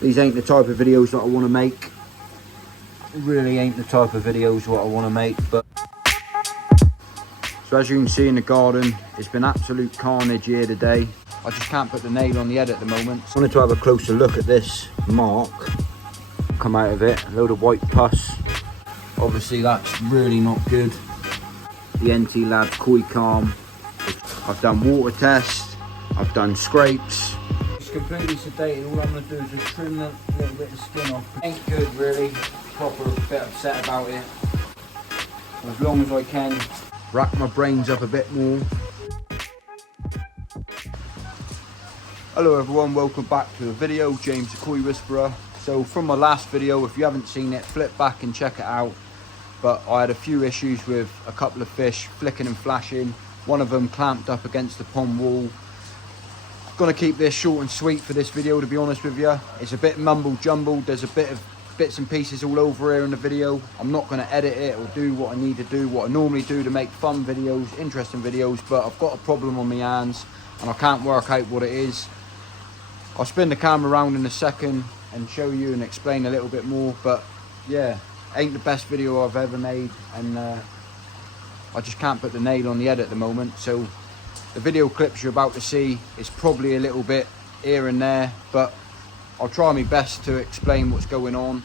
These ain't the type of videos that I want to make. Really ain't the type of videos what I want to make. But so as you can see in the garden, it's been absolute carnage here today. I just can't put the nail on the head at the moment. I wanted to have a closer look at this mark come out of it. A load of white pus. Obviously that's really not good. The NT Labs Koi Calm. I've done water tests. I've done scrapes. It's completely sedated. All I'm going to do is just trim a little bit of skin off. Ain't good really. Proper bit upset about it. As long as I can rack my brains up a bit more. Hello everyone, welcome back to the video. James the Koi Whisperer. So from my last video, if you haven't seen it, flip back and check it out. But I had a few issues with a couple of fish flicking and flashing. One of them clamped up against the pond wall. Gonna keep this short and sweet for this video, to be honest with you. It's a bit mumble jumbled. There's a bit of bits and pieces all over here in the video. I'm not going to edit it or do what I need to do, what I normally do to make fun videos, interesting videos, but I've got a problem on my hands and I can't work out what it is. I'll spin the camera around in a second and show you and explain a little bit more, but yeah, ain't the best video I've ever made, and I just can't put the nail on the head at the moment. So the video clips you're about to see is probably a little bit here and there, but I'll try my best to explain what's going on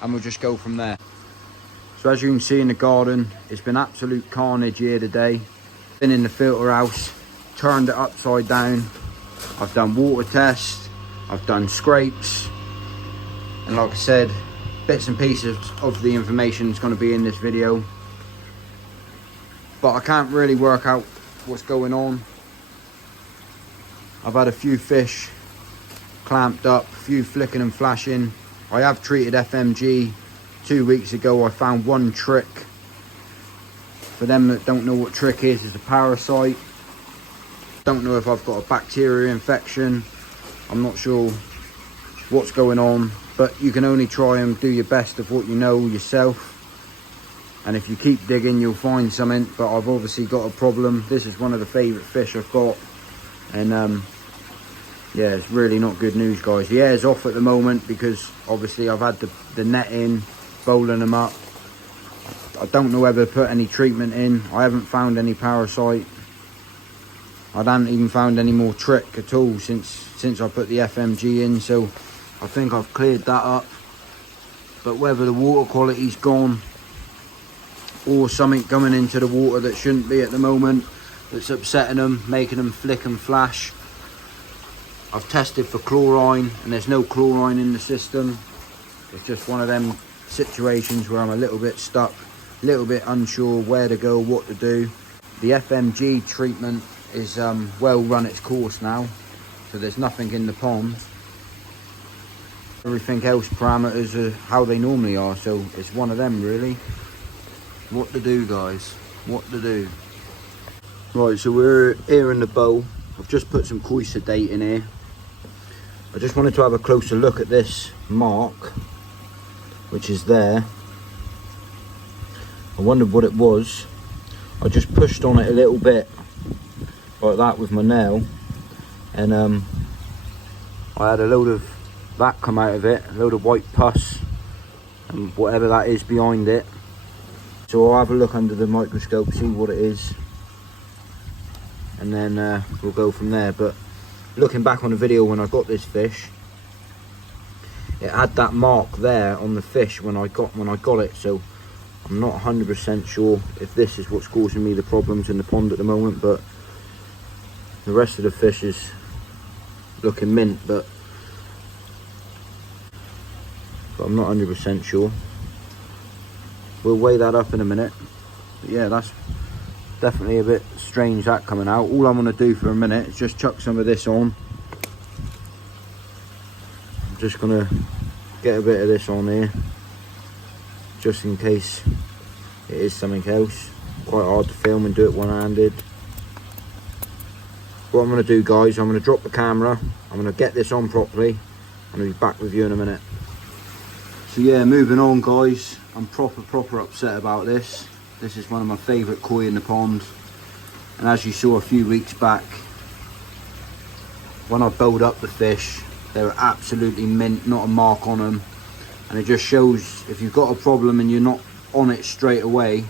and we'll just go from there. So as you can see in the garden, it's been absolute carnage here today. Been in the filter house, turned it upside down. I've done water tests, I've done scrapes, and like I said, bits and pieces of the information is going to be in this video. But I can't really work out what's going on. I've had a few fish clamped up, a few flicking and flashing. I have treated FMG 2 weeks ago. I found one trick. For them that don't know what trick is a parasite. Don't know if I've got a bacteria infection. I'm not sure what's going on, but you can only try and do your best of what you know yourself. And if you keep digging, you'll find something. But I've obviously got a problem. This is one of the favourite fish I've got, and yeah, it's really not good news, guys. The air's off at the moment because obviously I've had the net in, bowling them up. I don't know whether to put any treatment in. I haven't found any parasite. I haven't even found any more trick at all since I put the FMG in. So I think I've cleared that up. But whether the water quality's gone or something coming into the water that shouldn't be at the moment that's upsetting them, making them flick and flash. I've tested for chlorine and there's no chlorine in the system. It's just one of them situations where I'm a little bit stuck, a little bit unsure where to go, what to do. The FMG treatment is well run its course now, so there's nothing in the pond. Everything else parameters are how they normally are, so it's one of them really. What to do, guys, what to do. Right, so we're here in the bowl. I've just put some koi sedate in here. I just wanted to have a closer look at this mark, which is there. I wondered what it was. I just pushed on it a little bit, like that with my nail, and I had a load of that come out of it, a load of white pus, and whatever that is behind it. So I'll have a look under the microscope, see what it is, and then we'll go from there. But looking back on the video when I got this fish, it had that mark there on the fish when I got it, so I'm not 100% sure if this is what's causing me the problems in the pond at the moment. But the rest of the fish is looking mint, but I'm not 100% sure. We'll weigh that up in a minute. But yeah, that's definitely a bit strange that coming out. All I'm going to do for a minute is just chuck some of this on. I'm just going to get a bit of this on here, just in case it is something else. Quite hard to film and do it one-handed. What I'm going to do, guys, I'm going to drop the camera. I'm going to get this on properly. I'm going to be back with you in a minute. So yeah, moving on, guys. I'm proper upset about this. This is one of my favourite koi in the pond, and as you saw a few weeks back, when I bowled up the fish, They're absolutely mint, not a mark on them. And it just shows if you've got a problem and you're not on it straight away,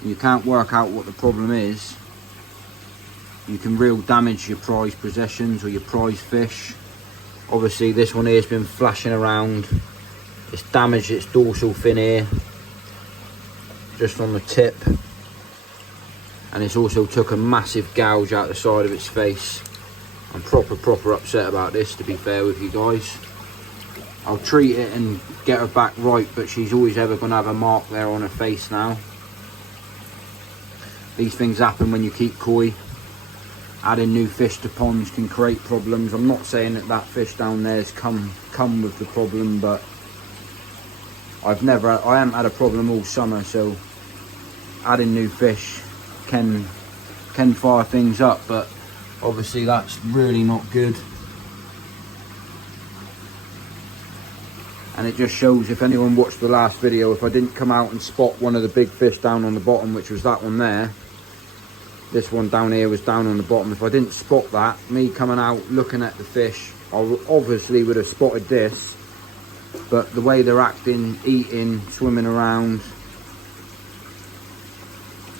and you can't work out what the problem is, you can real damage your prize possessions or your prize fish. Obviously this one here has been flashing around. It's damaged its dorsal fin here, just on the tip. And it's also took a massive gouge out the side of its face. I'm proper upset about this, to be fair with you guys. I'll treat it and get her back right, but she's always ever going to have a mark there on her face now. These things happen when you keep koi. Adding new fish to ponds can create problems. I'm not saying that that fish down there has come with the problem, but I haven't had a problem all summer, so adding new fish can fire things up, but obviously that's really not good. And it just shows, if anyone watched the last video, if I didn't come out and spot one of the big fish down on the bottom, which was that one there, this one down here was down on the bottom. If I didn't spot that, me coming out looking at the fish, I obviously would have spotted this. But the way they're acting, eating, swimming around,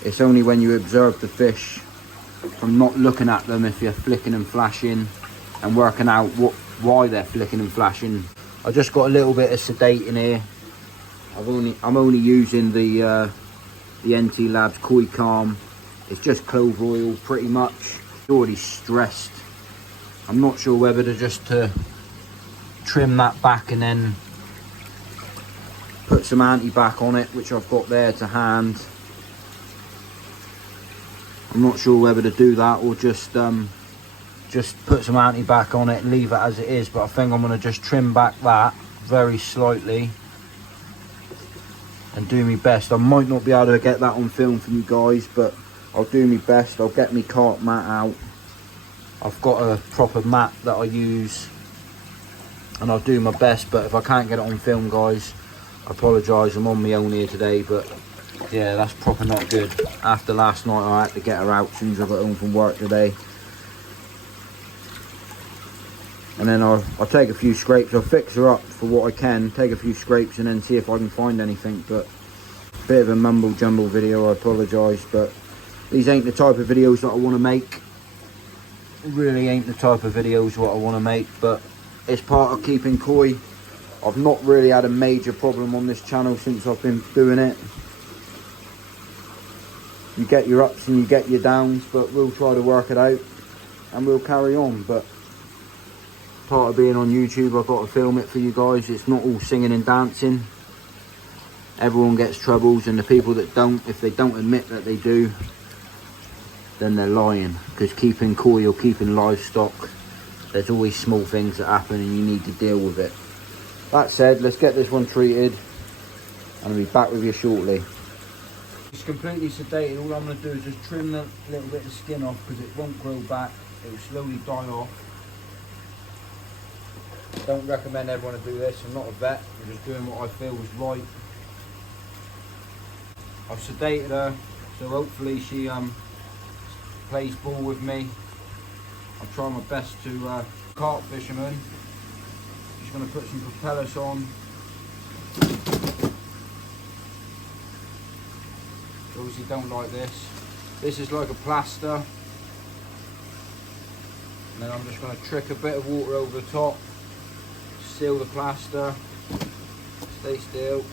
it's only when you observe the fish from not looking at them, if you're flicking and flashing and working out why they're flicking and flashing. I just got a little bit of sedate in here. I'm only using the NT Labs Koi Calm. It's just clove oil, pretty much. It's already stressed. I'm not sure whether to trim that back and then put some anti-bac on it, which I've got there to hand. I'm not sure whether to do that or just put some anti-bac on it and leave it as it is, but I think I'm going to just trim back that very slightly and do my best. I might not be able to get that on film for you guys, but I'll do my best. I'll get my carp mat out. I've got a proper mat that I use and I'll do my best, but if I can't get it on film, guys, I apologise. I'm on my own here today, but yeah, that's proper not good. After last night, I had to get her out as soon as I got home from work today. And then I'll take a few scrapes. I'll fix her up for what I can, take a few scrapes and then see if I can find anything. But a bit of a mumble jumble video, I apologise, but these ain't the type of videos that I want to make. Really ain't the type of videos what I want to make, but it's part of keeping koi. I've not really had a major problem on this channel since I've been doing it. You get your ups and you get your downs, but we'll try to work it out and we'll carry on. But part of being on YouTube, I've got to film it for you guys. It's not all singing and dancing. Everyone gets troubles, and the people that don't, if they don't admit that they do, then they're lying. Because keeping koi or keeping livestock, there's always small things that happen and you need to deal with it. That said, let's get this one treated and I'll be back with you shortly. It's completely sedated. All I'm going to do is just trim the little bit of skin off because it won't grow back. It will slowly die off. Don't recommend everyone to do this. I'm not a vet. I'm just doing what I feel is right. I've sedated her, so hopefully she plays ball with me. I'll try my best to carp fisherman. Just going to put some propellers on. Obviously don't like this. This is like a plaster. And then I'm just going to trick a bit of water over the top. Seal the plaster. Stay still.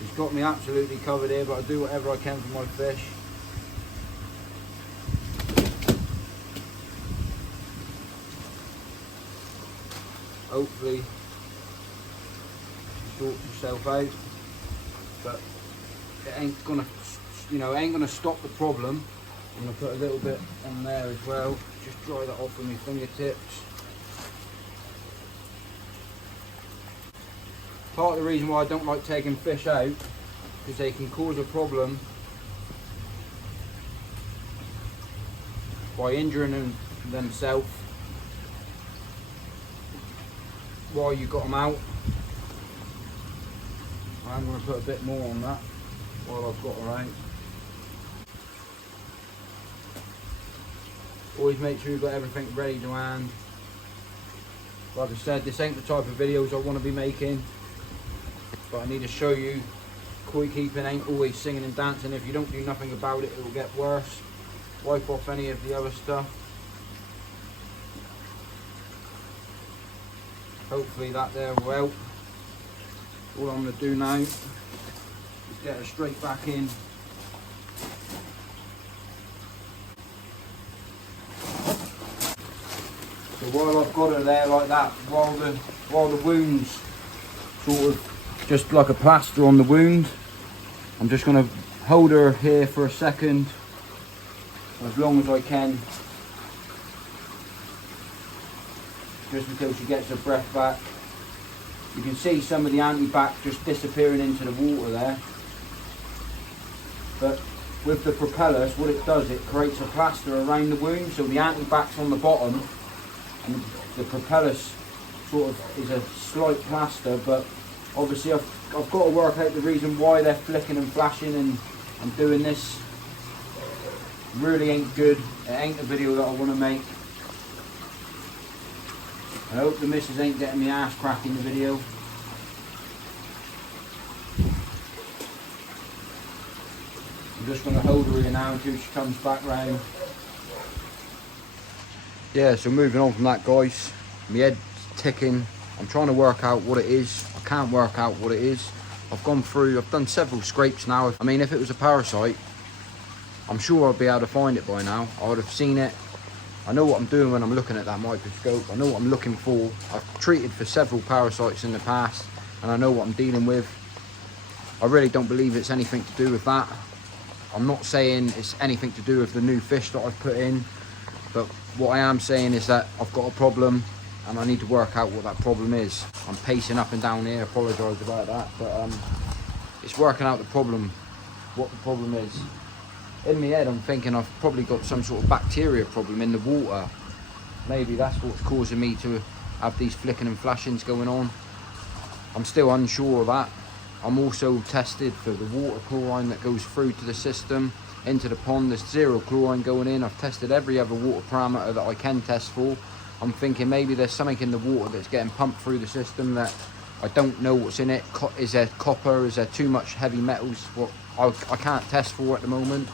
He's got me absolutely covered here, but I'll do whatever I can for my fish. Hopefully she sorts herself out, but it ain't gonna, it ain't gonna stop the problem. I'm gonna put a little bit on there as well. Just dry that off with my fingertips. Part of the reason why I don't like taking fish out, because they can cause a problem by injuring themselves while you got them out. I'm going to put a bit more on that while I've got her out. Always make sure you've got everything ready to hand. Like I said, this ain't the type of videos I want to be making, but I need to show you koi keeping ain't always singing and dancing. If you don't do nothing about it, it will get worse. Wipe off any of the other stuff. Hopefully that there will help. All I'm going to do now is get her straight back in. So while I've got her there like that, while the wound's sort of just like a plaster on the wound, I'm just going to hold her here for a second, as long as I can, just until she gets her breath back. You can see some of the antibac just disappearing into the water there. But with the propellers, what it does, it creates a plaster around the wound, so the antibac's on the bottom, and the propellers sort of is a slight plaster. But obviously I've got to work out the reason why they're flicking and flashing and doing this. Really ain't good. It ain't a video that I want to make. I hope the missus ain't getting me ass cracked in the video. I'm just going to hold her here now until she comes back round. Yeah, so moving on from that, guys. My head's ticking. I'm trying to work out what it is. I can't work out what it is. I've done several scrapes now. I mean, if it was a parasite, I'm sure I'd be able to find it by now. I would have seen it. I know what I'm doing when I'm looking at that microscope. I know what I'm looking for. I've treated for several parasites in the past, and I know what I'm dealing with. I really don't believe it's anything to do with that. I'm not saying it's anything to do with the new fish that I've put in, but what I am saying is that I've got a problem and I need to work out what that problem is. I'm pacing up and down here, apologise about that, but it's working out the problem, what the problem is. In my head, I'm thinking I've probably got some sort of bacteria problem in the water. Maybe that's what's causing me to have these flicking and flashings going on. I'm still unsure of that. I'm also tested for the water chlorine that goes through to the system, into the pond. There's 0 chlorine going in. I've tested every other water parameter that I can test for. I'm thinking maybe there's something in the water that's getting pumped through the system that I don't know what's in it. Is there copper? Is there too much heavy metals? What I can't test for at the moment.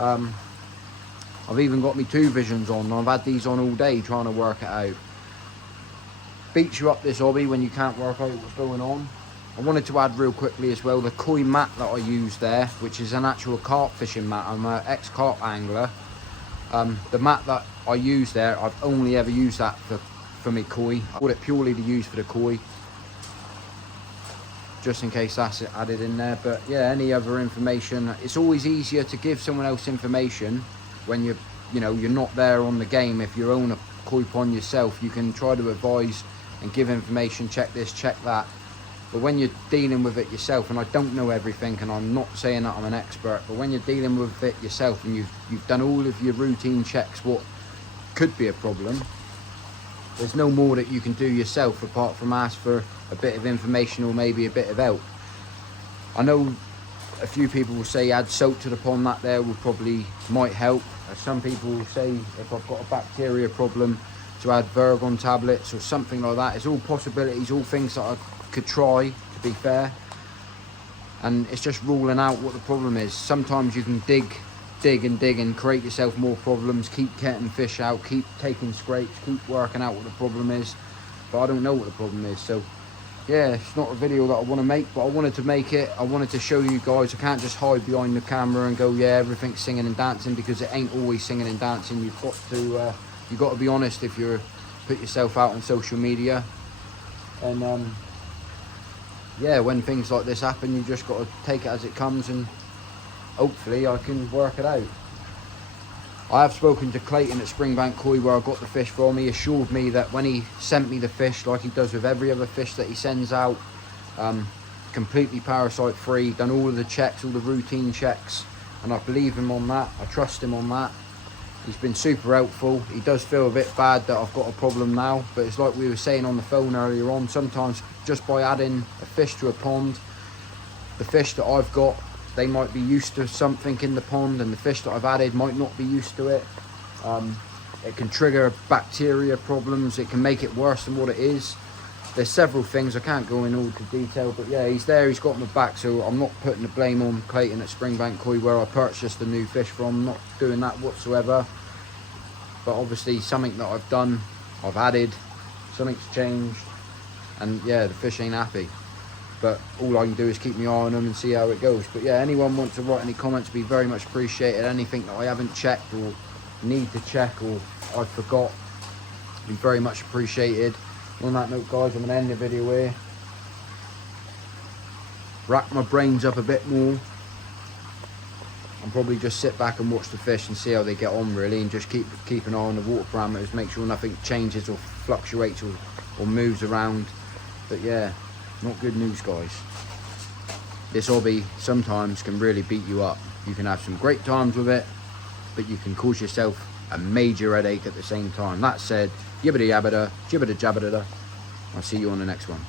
I've even got my 2 visions on. I've had these on all day trying to work it out. Beats you up, this hobby, when you can't work out what's going on. I wanted to add real quickly as well, the koi mat that I use there, which is an actual carp fishing mat. I'm an ex-carp angler. The mat that I use there, I've only ever used that for my koi. I bought it purely to use for the koi, just in case that's added in there. But yeah, any other information, it's always easier to give someone else information when you're not there on the game. If you own a koi pond yourself, you can try to advise and give information, check this, check that. But when you're dealing with it yourself, and I don't know everything, and I'm not saying that I'm an expert, but when you're dealing with it yourself and you've done all of your routine checks, what could be a problem, there's no more that you can do yourself apart from ask for a bit of information or maybe a bit of help. I know a few people will say add salt to the pond, that there might help. Some people will say if I've got a bacteria problem to add Virgon tablets or something like that. It's all possibilities, all things that I could try, to be fair. And it's just ruling out what the problem is. Sometimes you can dig and create yourself more problems, keep getting fish out, keep taking scrapes, keep working out what the problem is. But I don't know what the problem is. So yeah, it's not a video that I want to make, but I wanted to make it. I wanted to show you guys. I can't just hide behind the camera and go, yeah, everything's singing and dancing, because it ain't always singing and dancing. You've got to be honest if you're put yourself out on social media. And yeah, when things like this happen, you just got to take it as it comes, and hopefully I can work it out. I have spoken to Clayton at Springbank Koi, where I got the fish from. He assured me that when he sent me the fish, like he does with every other fish that he sends out, completely parasite free, done all of the checks, all the routine checks, and I believe him on that. I trust him on that. He's been super helpful. He does feel a bit bad that I've got a problem now, but it's like we were saying on the phone earlier on, sometimes just by adding a fish to a pond, the fish that I've got, they might be used to something in the pond, and the fish that I've added might not be used to it. It can trigger bacteria problems. It can make it worse than what it is. There's several things. I can't go in all the detail, but yeah, he's there. He's got my back, so I'm not putting the blame on Clayton at Springbank Koi, where I purchased the new fish from. I'm not doing that whatsoever. But obviously, something that I've done, I've added, something's changed, and yeah, the fish ain't happy. But all I can do is keep my eye on them and see how it goes. But yeah, anyone wants to write any comments, be very much appreciated. Anything that I haven't checked or need to check or I forgot, be very much appreciated. On that note, guys, I'm going to end the video here. Rack my brains up a bit more. And probably just sit back and watch the fish and see how they get on, really, and just keep an eye on the water parameters, make sure nothing changes or fluctuates or moves around. But yeah, not good news, guys. This hobby sometimes can really beat you up. You can have some great times with it, but you can cause yourself a major headache at the same time. That said, yibbida yabbida, jibbida jabbida. I'll see you on the next one.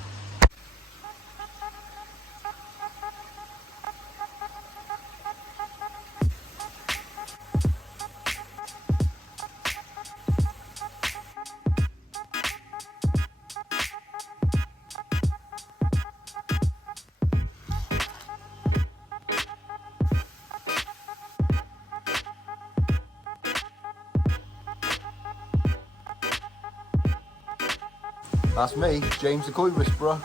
That's me, James the Koi Whisperer.